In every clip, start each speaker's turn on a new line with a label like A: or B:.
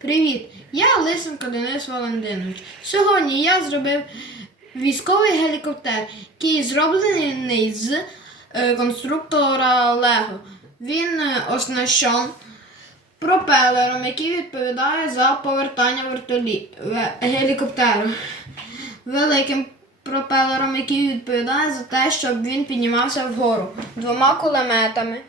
A: Привіт! Я Лисенко Денис Валентинович. Сьогодні я зробив військовий гелікоптер, який зроблений з е, конструктора Лего. Він е, оснащен пропелером, який відповідає за повертання вертолі... гелікоптеру. Великим пропелером, який відповідає за те, щоб він піднімався вгору. Двома кулеметами.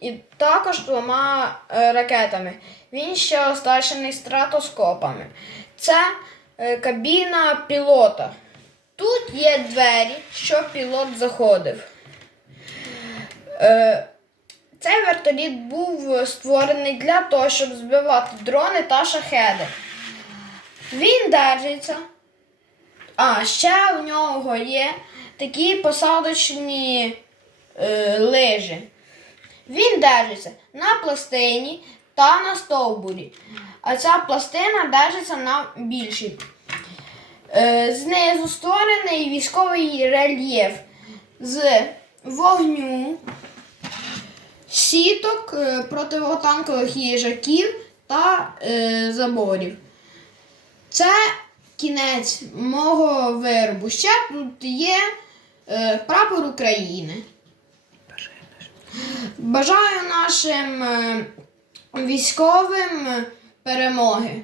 A: І також двома е, ракетами. Він ще оснащений стратоскопами. Це е, кабіна пілота. Тут є двері, щоб пілот заходив. Е, цей вертоліт був створений для того, щоб збивати дрони та шахеди. Він держиться. А, ще у нього є такі посадочні е, лижі. Він держиться на пластині та на стовбурі. А ця пластина держиться на більшій. Е, знизу створений військовий рельєф з вогню, сіток е, противотанкових їжаків та е, заборів. Це кінець мого виробу. Ще тут є прапор України. Бажаю нашим е, військовим перемоги.